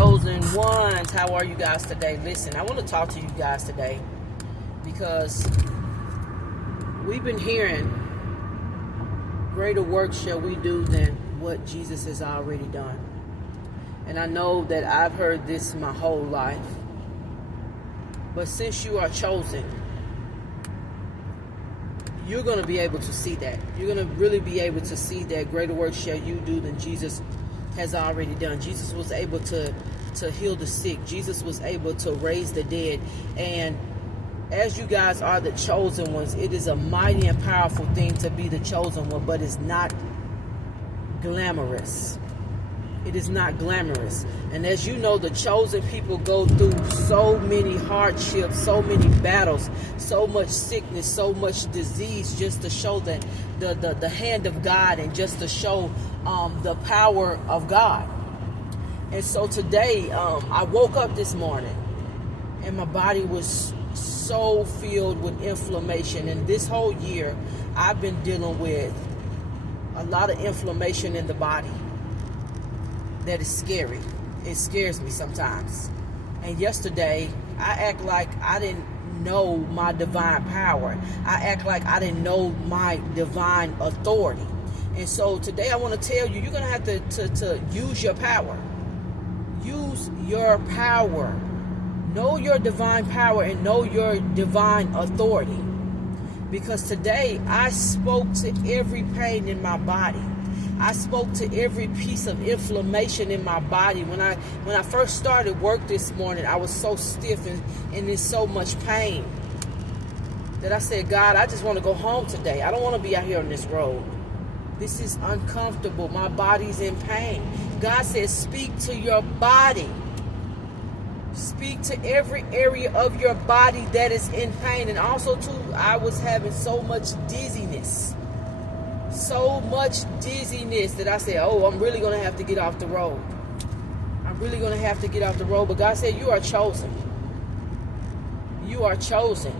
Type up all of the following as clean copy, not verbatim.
chosen ones, how are you guys today? Listen, I want to talk to you guys today because we've been hearing greater work shall we do than what Jesus has already done. And I know that I've heard this my whole life, but since you are chosen, you're going to be able to see that. You're going to really be able to see that greater work shall you do than Jesus has already done. Jesus was able to heal the sick. Jesus was able to raise the dead. And as you guys are the chosen ones, it is a mighty and powerful thing to be the chosen one, but it's not glamorous. It is not glamorous. And as you know, the chosen people go through so many hardships, so many battles, so much sickness, so much disease, just to show that the hand of God and just to show the power of God. And so today, I woke up this morning and my body was so filled with inflammation. And this whole year, I've been dealing with a lot of inflammation in the body. That is scary. It scares me sometimes. And yesterday, I act like I didn't know my divine power. I act like I didn't know my divine authority. And so today I want to tell you, you're going to have to use your power. Use your power. Know your divine power and know your divine authority. Because today I spoke to every pain in my body. I spoke to every piece of inflammation in my body. When I first started work this morning, I was so stiff and in so much pain that I said, God, I just want to go home today. I don't want to be out here on this road. This is uncomfortable. My body's in pain. God says, speak to your body. Speak to every area of your body that is in pain. And also, too, I was having so much dizziness. So much dizziness that I said, oh, I'm really going to have to get off the road. I'm really going to have to get off the road. But God said, you are chosen. You are chosen.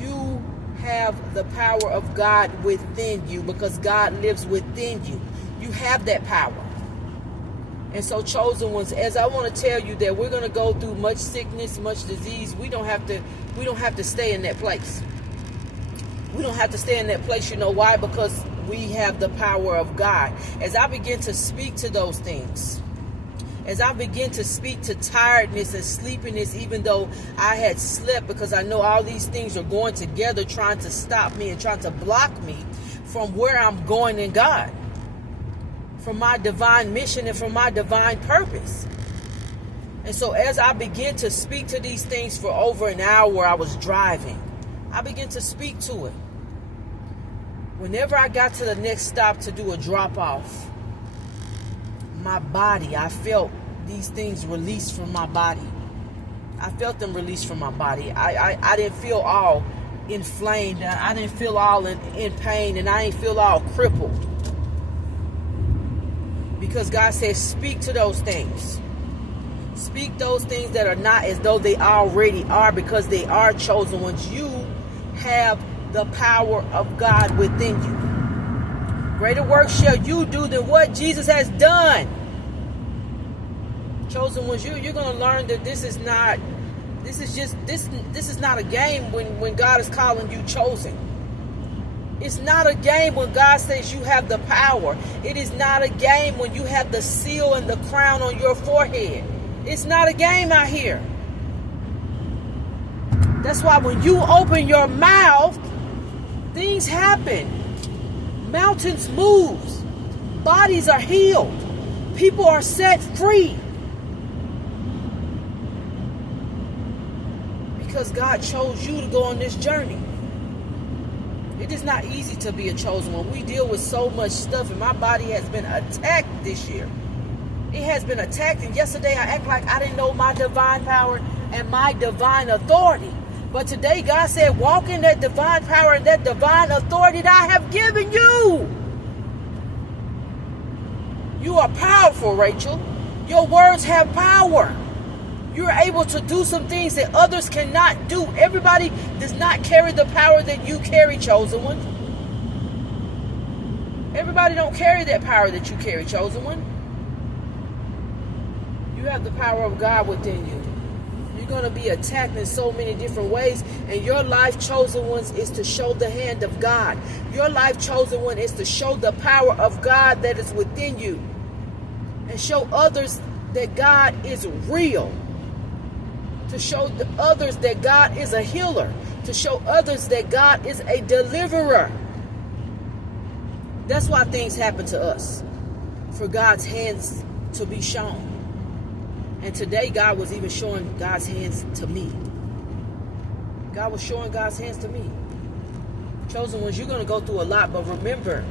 You have the power of God within you because God lives within you. You have that power. And so, chosen ones, as I want to tell you that we're going to go through much sickness, much disease, we don't have to stay in that place. We don't have to stay in that place. You know why? Because we have the power of God. As I begin to speak to those things, as I begin to speak to tiredness and sleepiness, even though I had slept, because I know all these things are going together, trying to stop me and trying to block me from where I'm going in God, from my divine mission and from my divine purpose. And so as I begin to speak to these things for over an hour, I was driving. I began to speak to it. Whenever I got to the next stop to do a drop-off, my body, I felt these things released from my body. I felt them released from my body. I didn't feel all inflamed. I didn't feel all in pain, and I didn't feel all crippled. Because God says, speak to those things. Speak those things that are not as though they already are, because they are chosen ones. You have the power of God within you. Greater work shall you do than what Jesus has done. Chosen ones, you're going to learn that this is not a game when God is calling you chosen. It's not a game when God says you have the power. It is not a game when you have the seal and the crown on your forehead. It's not a game out here. That's why when you open your mouth, things happen. Mountains move. Bodies are healed. People are set free. Because God chose you to go on this journey. It is not easy to be a chosen one. We deal with so much stuff, and my body has been attacked this year. It has been attacked, and yesterday I act like I didn't know my divine power and my divine authority. But today God said, walk in that divine power and that divine authority that I have given you. You are powerful, Rachel. Your words have power. You're able to do some things that others cannot do. Everybody does not carry the power that you carry, chosen one. Everybody don't carry that power that you carry, chosen one. You have the power of God within you. You're going to be attacked in so many different ways. And your life, chosen ones, is to show the hand of God. Your life, chosen one, is to show the power of God that is within you. And show others that God is real. To show others that God is a healer. To show others that God is a deliverer. That's why things happen to us. For God's hands to be shown. And today God was even showing God's hands to me. God was showing God's hands to me. Chosen ones, you're going to go through a lot, but remember,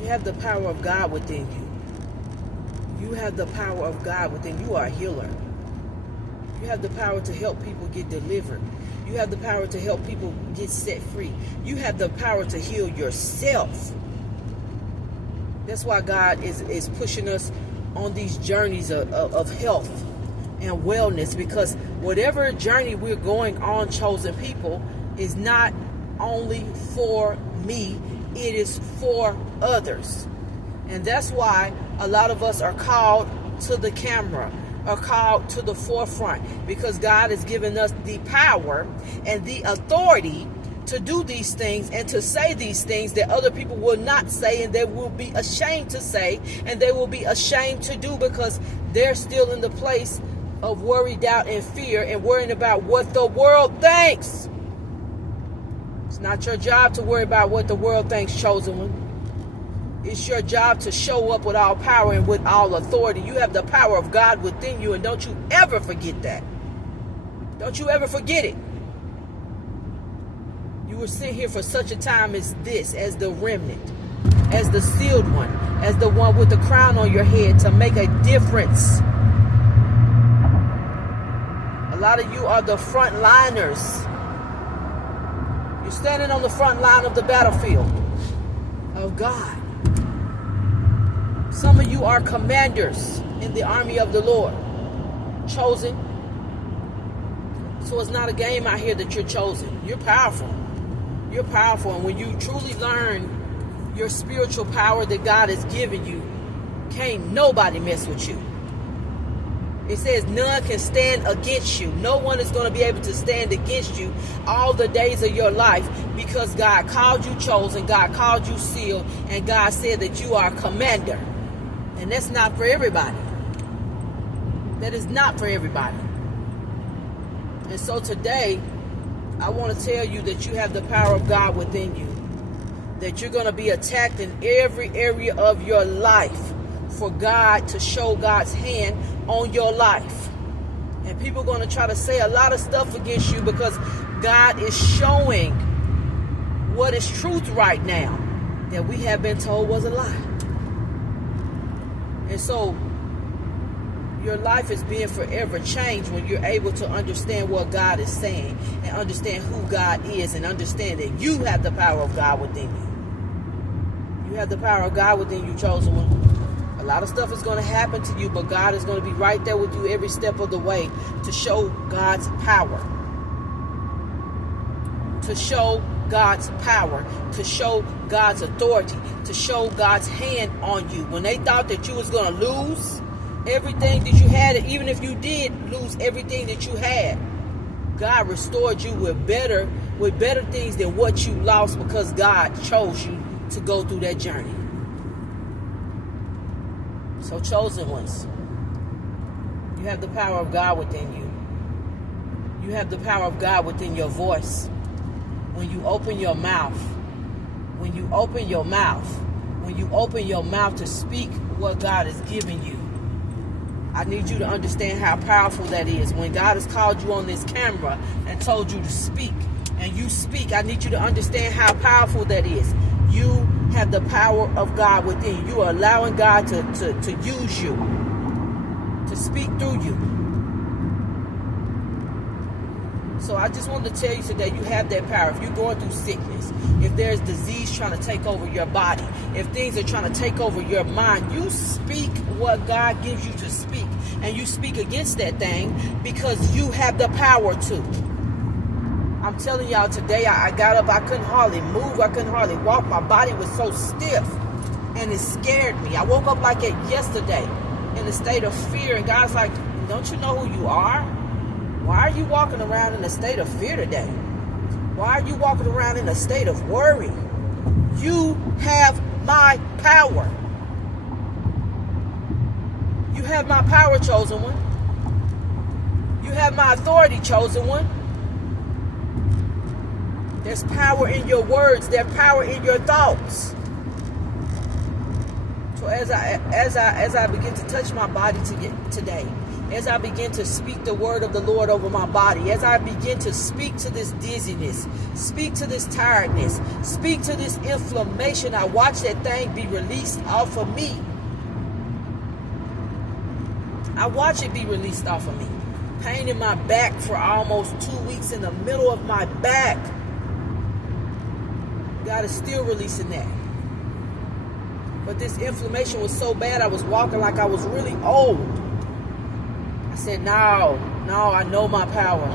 you have the power of God within you. You have the power of God within you. You are a healer. You have the power to help people get delivered. You have the power to help people get set free. You have the power to heal yourself. That's why God is pushing us on these journeys of health and wellness, because whatever journey we're going on, chosen people, is not only for me, it is for others. And that's why a lot of us are called to the camera, are called to the forefront, because God has given us the power and the authority to do these things and to say these things that other people will not say, and they will be ashamed to say, and they will be ashamed to do, because they're still in the place of worry, doubt, and fear, and worrying about what the world thinks. It's not your job to worry about what the world thinks, chosen one. It's your job to show up with all power and with all authority. You have the power of God within you, and don't you ever forget that. Don't you ever forget it. You were sent here for such a time as this, as the remnant, as the sealed one, as the one with the crown on your head, to make a difference. A lot of you are the front liners. You're standing on the front line of the battlefield of God. Some of you are commanders in the army of the Lord, chosen. So it's not a game out here that you're chosen. You're powerful. You're powerful, and when you truly learn your spiritual power that God has given you, can't nobody mess with you. It says none can stand against you. No one is going to be able to stand against you all the days of your life, because God called you chosen, God called you sealed, and God said that you are a commander. And that's not for everybody. That is not for everybody. And so today, I want to tell you that you have the power of God within you. That you're going to be attacked in every area of your life for God to show God's hand on your life. And people are going to try to say a lot of stuff against you, because God is showing what is truth right now that we have been told was a lie. And so your life is being forever changed when you're able to understand what God is saying, and understand who God is, and understand that you have the power of God within you. You have the power of God within you, chosen one. A lot of stuff is going to happen to you, but God is going to be right there with you every step of the way to show God's power. To show God's power, to show God's authority, to show God's hand on you. When they thought that you was going to lose everything that you had, and even if you did lose everything that you had, God restored you with better things than what you lost, because God chose you to go through that journey. So, chosen ones, you have the power of God within you. You have the power of God within your voice. When you open your mouth, when you open your mouth to speak what God has given you, I need you to understand how powerful that is. When God has called you on this camera and told you to speak, and you speak, I need you to understand how powerful that is. You have the power of God within you. You are allowing God to use you, to speak through you. So I just wanted to tell you today, you have that power. If you're going through sickness, if there's disease trying to take over your body, if things are trying to take over your mind, you speak what God gives you to speak. And you speak against that thing, because you have the power to. I'm telling y'all today, I got up, I couldn't hardly move, I couldn't hardly walk. My body was so stiff. And it scared me. I woke up like it yesterday in a state of fear. And God's like, don't you know who you are? Why are you walking around in a state of fear today? Why are you walking around in a state of worry? You have my power. You have my power, chosen one. You have my authority, chosen one. There's power in your words. There's power in your thoughts. So as I begin to touch my body today, as I begin to speak the word of the Lord over my body, as I begin to speak to this dizziness, speak to this tiredness, speak to this inflammation, I watch that thing be released off of me. I watch it be released off of me. Pain in my back for almost 2 weeks in the middle of my back. God is still releasing that. But this inflammation was so bad, I was walking like I was really old. I said, no, I know my power.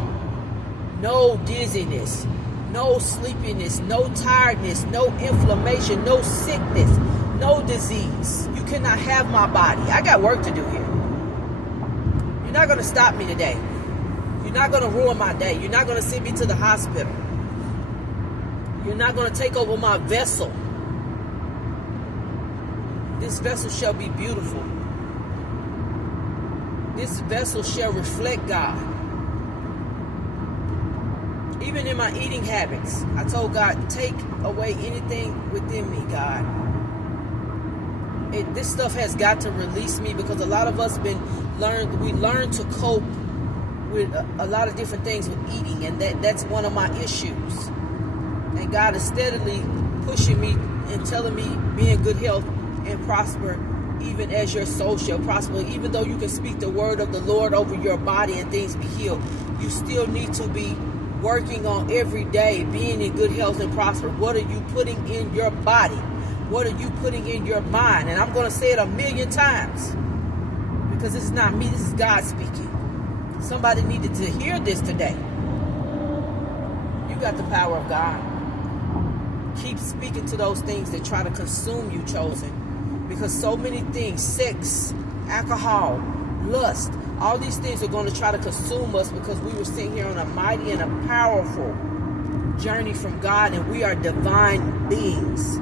No dizziness, no sleepiness, no tiredness, no inflammation, no sickness, no disease. You cannot have my body. I got work to do here. You're not going to stop me today. You're not going to ruin my day. You're not going to send me to the hospital. You're not going to take over my vessel. This vessel shall be beautiful. This vessel shall reflect God. Even in my eating habits, I told God, take away anything within me, God. This stuff has got to release me, because a lot of us we learn to cope with a lot of different things with eating, and that's one of my issues. And God is steadily pushing me and telling me, be in good health and prosper, even as your soul shall prosper. Even though you can speak the word of the Lord over your body and things be healed, you still need to be working on every day being in good health and prosper. What are you putting in your body? What are you putting in your mind? And I'm going to say it 1,000,000 times, because this is not me, this is God speaking. Somebody needed to hear this today. You got the power of God. Keep speaking to those things that try to consume you, chosen. Because so many things, sex, alcohol, lust, all these things are going to try to consume us, because we were sitting here on a mighty and a powerful journey from God, and we are divine beings.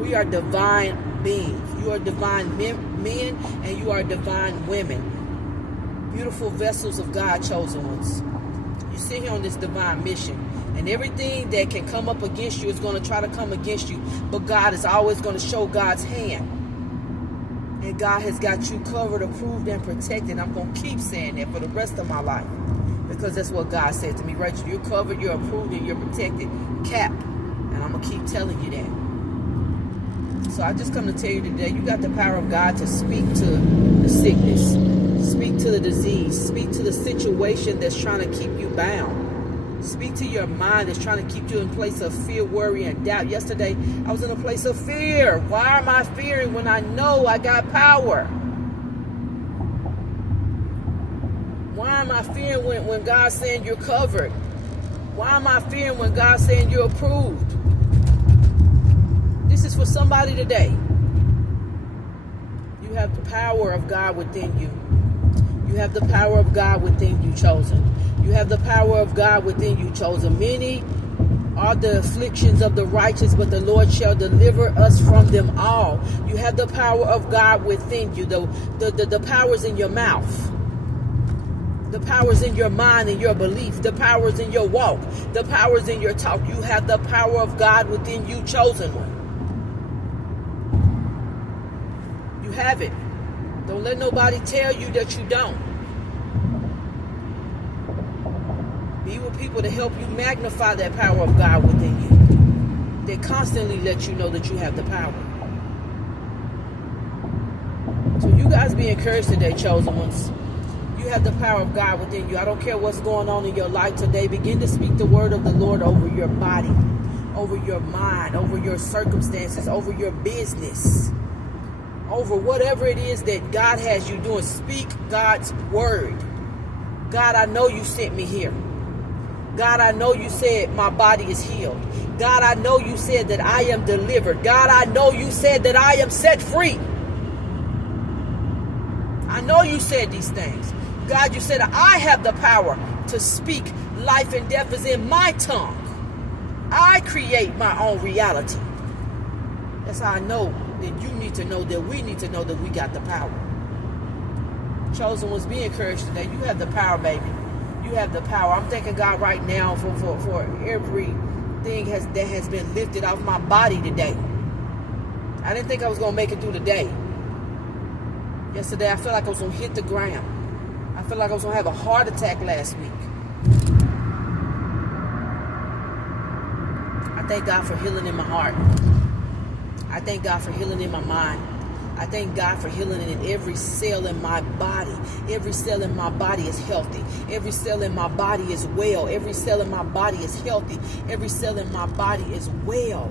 We are divine beings. You are divine men and you are divine women. Beautiful vessels of God, chosen ones. You sit here on this divine mission, and everything that can come up against you is going to try to come against you. But God is always going to show God's hand. And God has got you covered, approved, and protected. I'm going to keep saying that for the rest of my life, because that's what God said to me. Rachel, you're covered, you're approved, and you're protected. Cap. And I'm going to keep telling you that. So I just come to tell you today, you got the power of God to speak to the sickness, speak to the disease, speak to the situation that's trying to keep you bound. Speak to your mind that's trying to keep you in a place of fear, worry, and doubt. Yesterday, I was in a place of fear. Why am I fearing when I know I got power? Why am I fearing when God's saying you're covered? Why am I fearing when God's saying you're approved? This is for somebody today. You have the power of God within you. You have the power of God within you, chosen. You have the power of God within you, chosen. Many are the afflictions of the righteous, but the Lord shall deliver us from them all. You have the power of God within you. The power's in your mouth. The power's in your mind and your belief. The power's in your walk. The power's in your talk. You have the power of God within you, chosen one. You have it. Don't let nobody tell you that you don't. Be with people to help you magnify that power of God within you. They constantly let you know that you have the power. So you guys be encouraged today, chosen ones. You have the power of God within you. I don't care what's going on in your life today. Begin to speak the word of the Lord over your body, over your mind, over your circumstances, over your business, over whatever it is that God has you doing. Speak God's word. God, I know you sent me here. God, I know you said my body is healed. God, I know you said that I am delivered. God, I know you said that I am set free. I know you said these things. God, you said I have the power to speak. Life and death is in my tongue. I create my own reality. That's how I know that you need to know, that we need to know that we got the power. Chosen ones, be encouraged today. You have the power, baby. You have the power. I'm thanking God right now for everything that has been lifted off my body today. I didn't think I was going to make it through the day. Yesterday, I felt like I was going to hit the ground. I felt like I was going to have a heart attack last week. I thank God for healing in my heart. I thank God for healing in my mind. I thank God for healing in every cell in my body. Every cell in my body is healthy. Every cell in my body is well. Every cell in my body is healthy. Every cell in my body is well.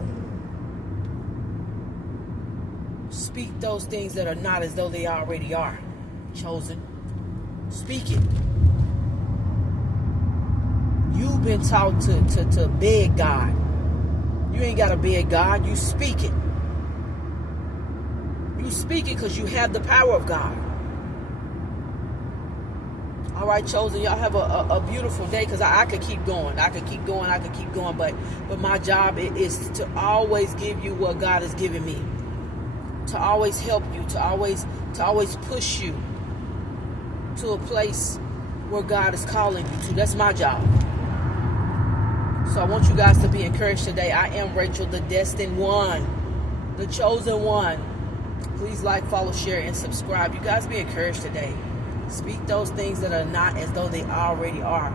Speak those things that are not as though they already are. Chosen. Speak it. You've been taught to beg God. You ain't got to beg God. You speak it. You speak it because you have the power of God. All right, Chosen, y'all have a beautiful day, because I could keep going. I could keep going. But my job is to always give you what God has given me. To always help you, to always push you to a place where God is calling you to. That's my job. So I want you guys to be encouraged today. I am Rachel, the destined one, the chosen one. Please like, follow, share, and subscribe. You guys be encouraged today. Speak those things that are not as though they already are.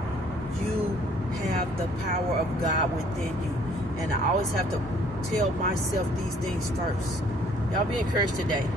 You have the power of God within you. And I always have to tell myself these things first. Y'all be encouraged today.